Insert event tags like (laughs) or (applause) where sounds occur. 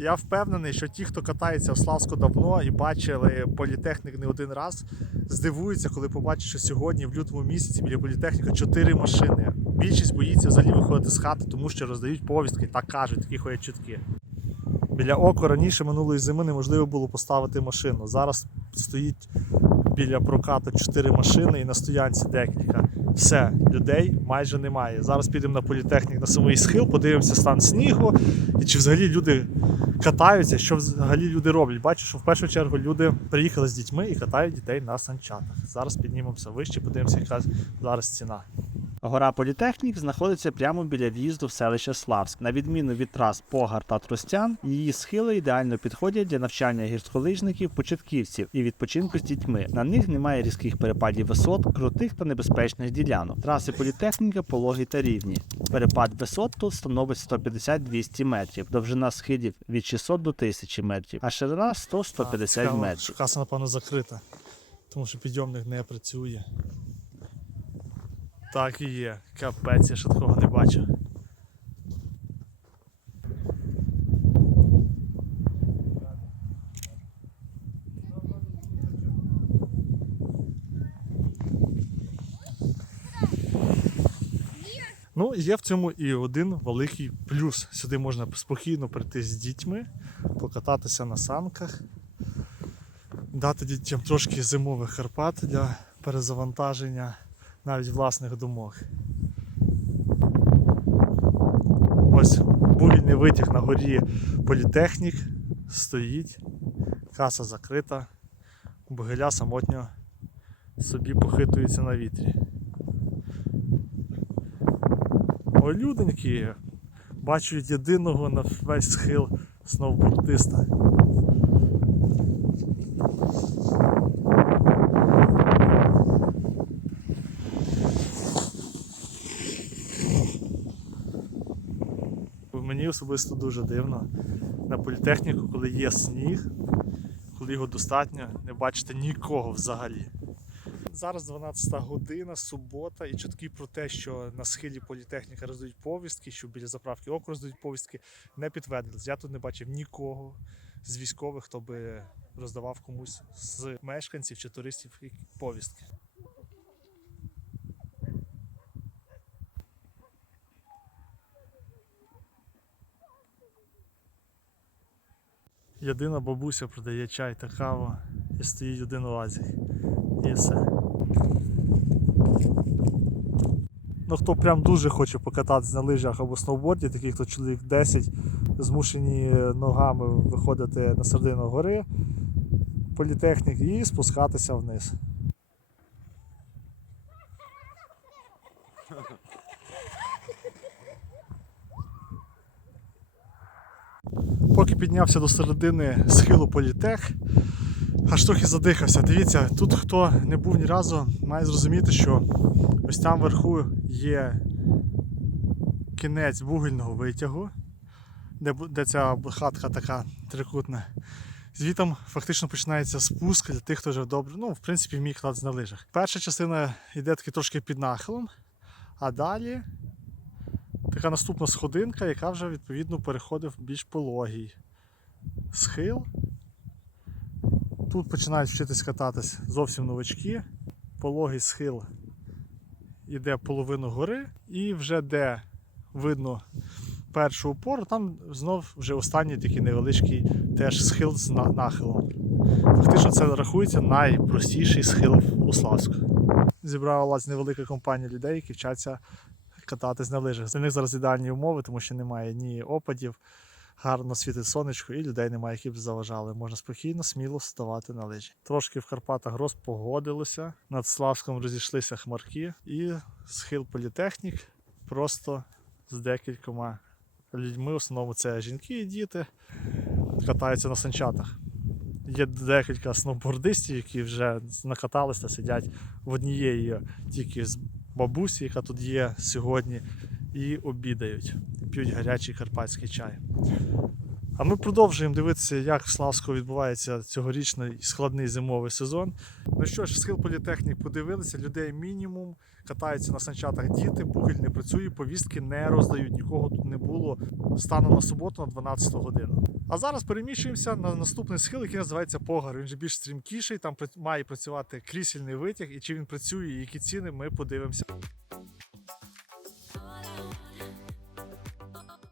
Я впевнений, що ті, хто катається в Славську давно і бачили політехнік не один раз, здивуються, коли побачать, що сьогодні, в лютому місяці, біля політехніка чотири машини. Більшість боїться взагалі виходити з хати, тому що роздають повістки, так кажуть, такі ходять чутки. Біля око раніше минулої зими неможливо було поставити машину. Зараз стоїть біля прокату чотири машини і на стоянці декілька. Все, людей майже немає. Зараз підемо на політехнік на самий схил, подивимося стан снігу і чи взагалі люди катаються, що взагалі люди роблять. Бачу, що в першу чергу люди приїхали з дітьми і катають дітей на санчатах. Зараз піднімемося вище, подивимося, яка зараз ціна. Гора Політехнік знаходиться прямо біля в'їзду в селище Славськ. На відміну від трас Погар та Тростян, її схили ідеально підходять для навчання гірськолижників, початківців і відпочинку з дітьми. На них немає різких перепадів висот, крутих та небезпечних ділянок. Траси політехніка пологі та рівні. Перепад висот тут становить 150-200 метрів, довжина схилів від 600 до 1000 метрів, а ширина 100-150 Цікаво, метрів. Каса, напевно, закрита, тому що підйомник не працює. Так і є. Капець, я ще такого не бачив. Ну, є в цьому і один великий плюс. Сюди можна спокійно прийти з дітьми, покататися на санках, дати дітям трошки зимових Карпат для перезавантаження навіть власних думок. Ось бугільний витяг на горі політехнік стоїть, каса закрита, бугеля самотньо собі похитується на вітрі. Ой, люденькі, бачу єдиного на весь схил сноубордиста. Особисто дуже дивно на політехніку, коли є сніг, коли його достатньо, не бачите нікого взагалі. Зараз 12 година, субота, і чутки про те, що на схилі політехніка роздають повістки, що біля заправки ок роздають повістки, не підтвердились. Я тут не бачив нікого з військових, хто би роздавав комусь з мешканців чи туристів повістки. Єдина бабуся продає чай та каву і стоїть один оазік. І все. Ну, хто прям дуже хоче покататися на лижах або сноуборді, таких хто чоловік 10, змушені ногами виходити на середину гори політехнік і спускатися вниз. (laughs) Поки піднявся до середини схилу політех, аж трохи задихався. Дивіться, тут хто не був ні разу, має зрозуміти, що ось там вверху є кінець вугільного витягу, де, де ця хатка така трикутна. Звітом фактично починається спуск для тих, хто вже добре, ну, в принципі, вміє кататися на лижах. Перша частина йде таки трошки під нахилом, а далі така наступна сходинка, яка вже відповідно переходить в більш пологий схил. Тут починають вчитись кататись зовсім новачки. Пологий схил іде половину гори, і вже де видно першу опору, там знов вже останній такий невеличкий теж схил з нахилом. Фактично це рахується найпростіший схил у Славську. Зібралась невелика компанія людей, які вчаться кататись на лижах. Для них зараз ідеальні умови, тому що немає ні опадів, гарно світить сонечко і людей немає, які б заважали. Можна спокійно, сміло вставати на лижі. Трошки в Карпатах розпогодилося, над Славськом розійшлися хмарки, і схил політехнік просто з декількома людьми, в основному це жінки і діти, катаються на санчатах. Є декілька сноубордистів, які вже накаталися, сидять в однієї тільки з бабусі, яка тут є сьогодні, і обідають, п'ють гарячий карпатський чай. А ми продовжуємо дивитися, як в Славську відбувається цьогорічний складний зимовий сезон. Ну що ж, схил політехнік подивилися, людей мінімум, катаються на санчатах діти, бугель не працює, повістки не роздають, нікого тут не було станом на суботу на 12 годину. А зараз переміщуємося на наступний схил, який називається Погар. Він же більш стрімкіший, там має працювати крісельний витяг, і чи він працює, і які ціни, ми подивимося.